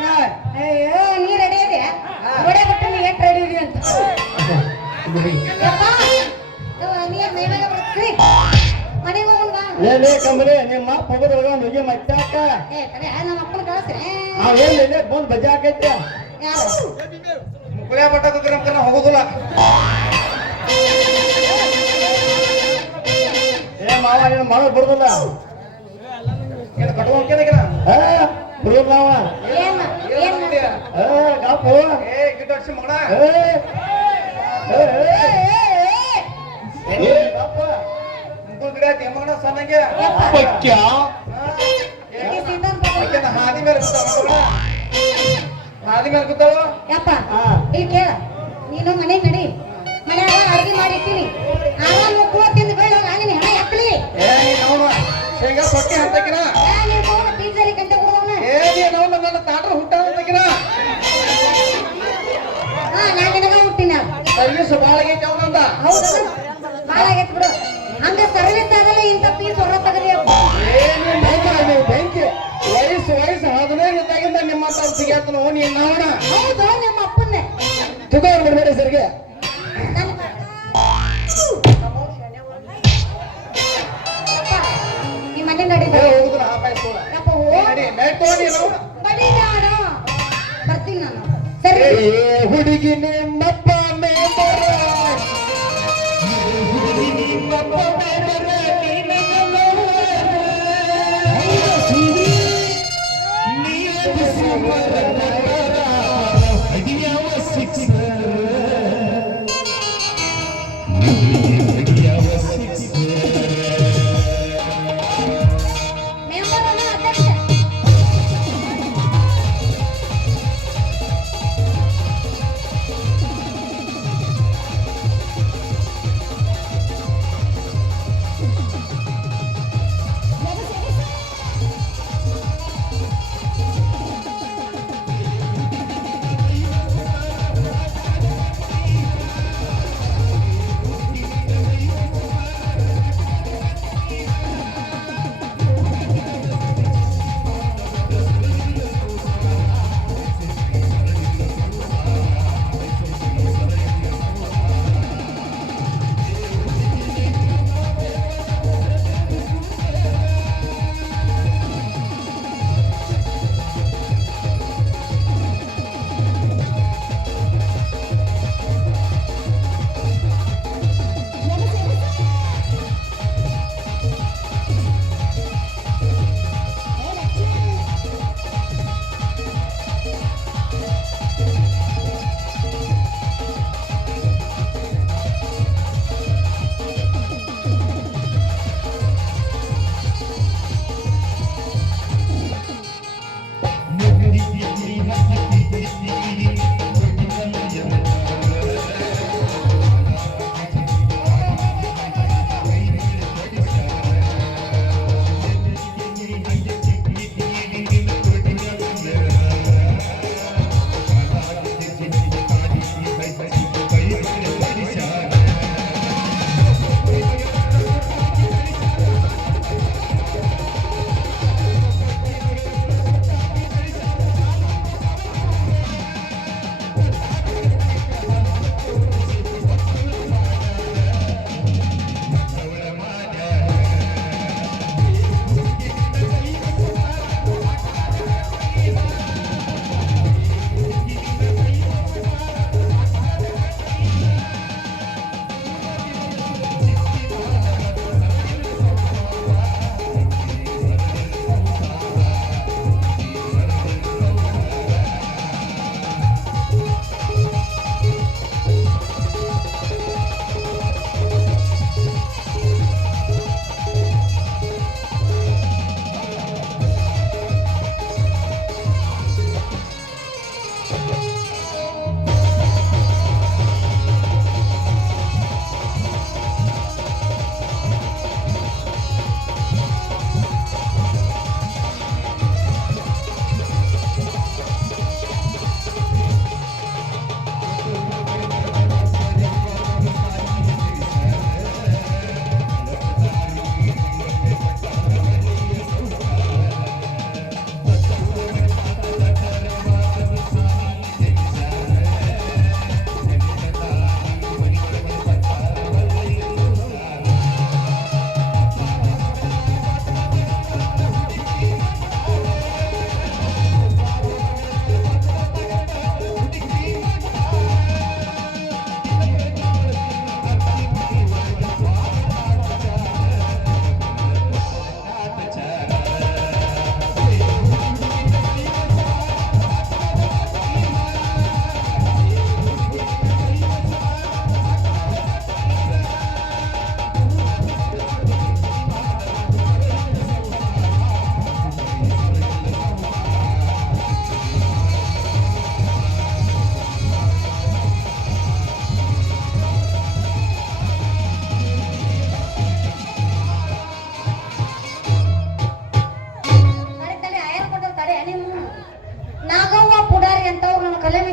ಏನ ಅಯ್ಯೋ ನೀ ರೆಡಿ ಇದೆಯಾ ಗೋಡೆ ಬಿಟ್ಟು ನೀ ಎಷ್ಟು ರೆಡಿ ಇದೆಯಾ ಅಂತ. ಯಪ್ಪ ನೀ ಮೈಮ್ಯಾಗ ಬರ್ತೀರಿ ಮನೆಗೆ ಏ ಲೇ ನಿಮ್ಮ ಅಪ್ಪ ಒಂದು ಏ ತಲೆ ನಮ್ಮ ಅಪ್ಪನ ಕಳಿಸ್ರಿ. ಅವೇನ್ ಲೇ ಬಂದ್ ಬಜಾ ಆಕೈತೆ ಯಾರು? ಮುಕ್ಕುಳೆ ಹೋಗೋದಿಲ್ಲ. ಏ ಮಾವ ನೀನು ಮಾಡೋದ್ ಬರುದಿಲ್ಲ. ಏನು ಹಾ? ಬರುದಿಲ್ಲ ಮಾವ ಏನ್ ಏನ್ ಮಾಡಿ ಹಾ ಗಾಪು ಏ ಗಿಡ್ಡಡ್ಸಿ ಮಗಳ ಏ ಏ ಏ ಏ ಗಾಪ ಮುಕ್ಕುಳ ಗಿಡ ಐತಿ ಮಗನ ಸಣ್ಣಗೆ ಪಕ್ಯ ಆಕೆನ ಹಾದಿ ಮೇಲೆ ಹಾದಿ ಮೇಲೆ ಕೂತಾವ. ಇಲ್ಲಿ ಕೇಳ ನೀನು ಮನೆ ನಡಿ ಮನ್ಯಾಗ ಅಡುಗೆ ಮಾಡಿರ್ತೀನಿ ಸರ್ವಿಸ್ ಭಾಳ ಆಗೈತಿ ಅವನಂದ ಹೌದು ಭಾಳ ಆಗೈತೆ ಬಿಡು. ಹಂಗ ಸರ್ವಿಸ್ ಆಗಲ್ಲ ಇಂಥ ಪೀಸ್ ಹೊರ ತಗರಿ ಏ ನೀನ್ ಬೆಂಕಿ ನೀವು ಬೆಂಕಿ. ವಯಸ್ಸು ವಯಸ್ಸು ಹದಿನೈದು ಇದ್ದಾಗಿಂದ ನಿಮ್ಮ ಹತ್ರ ಸಿಗಾತ ನಾವು ನೀನ್ ನಾವಣ ಹೌದು ನಿಮ್ಮ ಅಪ್ಪನ್ನೇ. ತಗೋರ್ ಬಿಡ್ಬೇಡಿ ಸರಿಗೆ. ಹುಡುಗಿ ಅಪ್ಪ,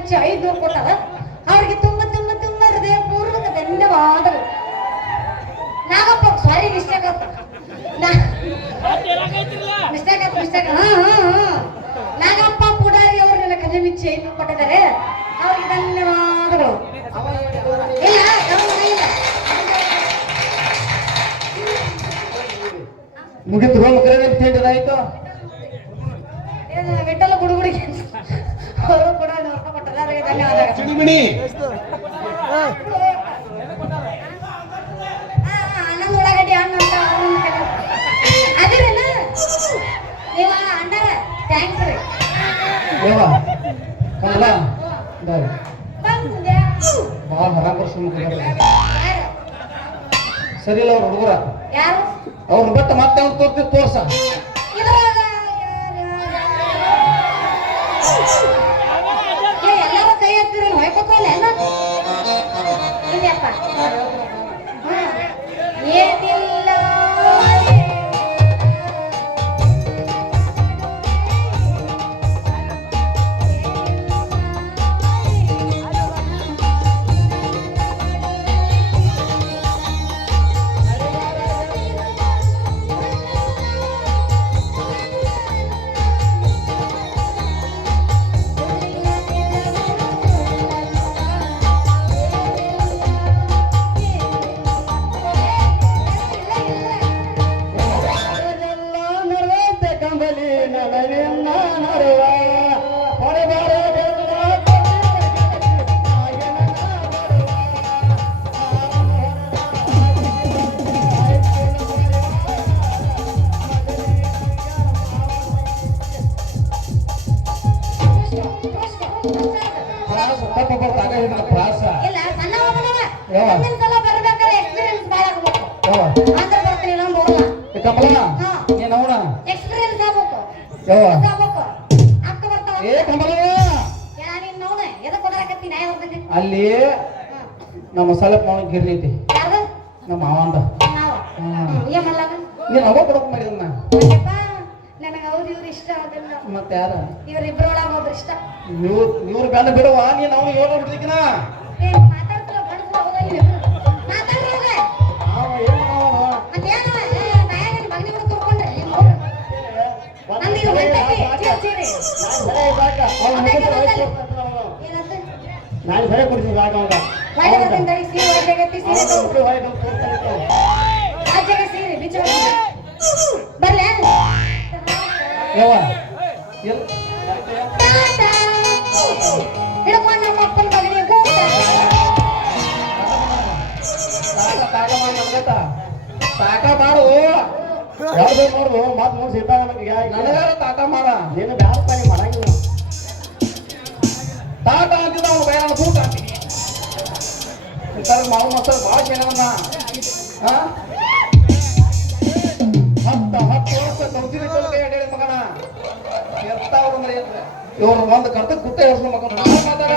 ಮೆಚ್ಚಿ ಐದ್ನೂರು ಕೊಟ್ಟಾರ ಅವ್ರಿಗೆ ತುಂಬ ತುಂಬ ತುಂಬ ಹೃದಯ ಪೂರ್ವಕ ಧನ್ಯವಾದಗಳು. ನಾಗಪ್ಪ ಸಾರಿ ಮಿಸ್ಟೇಕ್ ಆತ ಮಿಸ್ಟೇಕ್ ಆಯ್ತು ಮಿಸ್ಟೇಕ್ ಹಾ ಹಾ ಹಾ. ನಾಗಪ್ಪ ಪುಡಾರಿ ಅವರು ನನ್ನ ಕಲೆ ಮಿಚ್ಚಿ ಐದು ಕೊಟ್ಟಿದ್ದಾರೆ. ಅವ್ರಿಗೆ ಧನ್ಯವಾದಗಳು. ಇಲ್ಲ ಮುಗಿತು ಮಕ್ಕಳೇ ತಿಂಡಿದಾಯ್ತು ಏನು ವಿಠಲ ಗುಡುಗುಡಿಗೆ ಅವರು ಕೂಡ ನೋಡ್ಕೊಂಡು ಕೊಟ್ಟರೆ ಅವರಿಗೆ ಧನ್ಯವಾದಗಳು ಚಿಡಿಮಿಡಿ ಹಾ, ಹಾ, ನಮ್ಮ ಉಳ್ಳಾಗಡ್ಡಿ ಹಣ್ಣು ಅಂತ ಅವ್ರನ್ನ ಕಡೆ. ಅದಿರೇನ? ನೀವ ಅಣ್ಣಾರ ಥ್ಯಾಂಕ್ಸ್ ರೀ ಯಾವ ಕಮಲ ದಾರಿ ಬಂದೆ. ಭಾಳ ಹರಾಮರ್ಶ ಮುಖ ಯಾರು? ಸರಿ ಇಲ್ಲ ಅವ್ರ ಹುಡುಗರ ಯಾರು ಅವ್ರನ್ನ ಬಿಟ್ಟು ಮತ್ತೆ ಅವ್ರು ತೋರ್ತಿ ತೋರ್ಸ ಕೈ ಎತ್ತಿರಿ ಹೊಯ್ಕೋತಲ್ಲ ಎಲ್ಲ ಇಲ್ಲಪ್ಪ ನಾನು ಕಮಲ ಅವನ ಎಕ್ಸ್ಪೀರಿಯನ್ಸ್ ಆಗ್ಬೇಕು ಯಾವ ಆಗ್ಬೇಕು ಅಕ್ಕ ಬರ್ತಾವ ಏ ಕಮಲ ನೀನ್ ಎದಕ್ಕೆ ಕೊಡಕತ್ತಿ ನಾ ಯಾವಾಗ ಬಂದೆ ಅಲ್ಲಿ ನಮ್ಮ ಸಲಪ್ ಅವನ ಗಿರ್ನಿ ಐತಿ. ನಮ್ಮ ಮಾವಂದ. ಏನ್ ಮಾಡ್ಲಾಗ ನೀನ್ ಅವ ಕೊಡಕ್ ಮಾಡಿದನ್ನ ನನಗೆ ಅವ್ರು ಇವ್ರು ಇಷ್ಟ ಆದಿಲ್ಲ ಮತ್ತೆ ಯಾರ? ಇವ್ರಿಬ್ರೊಳಗ ಒಬ್ರು ಇಷ್ಟ. ಇವ್ರು ಇವ್ರ ಬ್ಯಾಡ ಬಿಡುವ ನೀನ್ ಅವನು ಹುಡುಗಿನ ಕೊಡ್ತಾನೆ. ಸರಿ ಕೊಡ್ತೀನಿ ಬಿಚ್ಚ ಬರ್ಲೆ ಹಿಡ್ಕೊಂಡು ನಮ್ಮ ಅಪ್ಪನ ಯಾವ್ದು ನೋಡು ಮತ್ ನನಗಾರ ತಾಟ ಮಾಡ. ನೀನು ಬ್ಯಾಡ ಪಾನಿ ಮಾಡಂಗಿಲ್ಲ. ತಾತ ಅಂತಿದ್ದ ಅವ್ನು ನಾನು ಬೂಟ್ ಅಂತೀನಿ ಇಂಥವ್ರು ಮಾವು ಭಾಳ ಹತ್ತ ಹತ್ತು ವರ್ಷ ಕೌತಿನ ಕೈ ಹೇಳಿ ಮಗನ. ಎತ್ತಾವ್ರು ಅಂದ್ರೆ ಇವ್ರು ಒಂದು ಕರ್ತಕ್ಕೆ ಗುಟ್ಟ ಹೇಳ್ಸೋ ಮಗನ. ಮಾತಾಡ